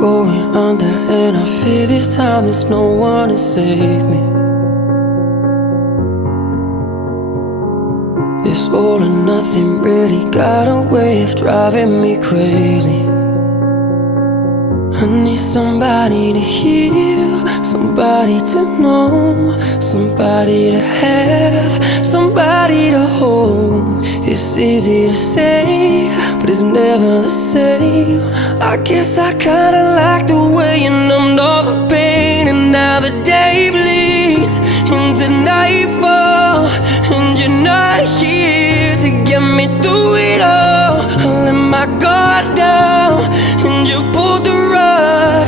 going under, and I fear this time there's no one to save me. This all or nothing really got a way of driving me crazy. I need somebody to heal, somebody to know, somebody to have, somebody to hold. It's easy to say, but it's never the same. I guess I kinda like the way you numbed all the pain, and now the day bleeds into nightfall, and you're not here to get me through it all. I let my guard down, and you pulled the rug.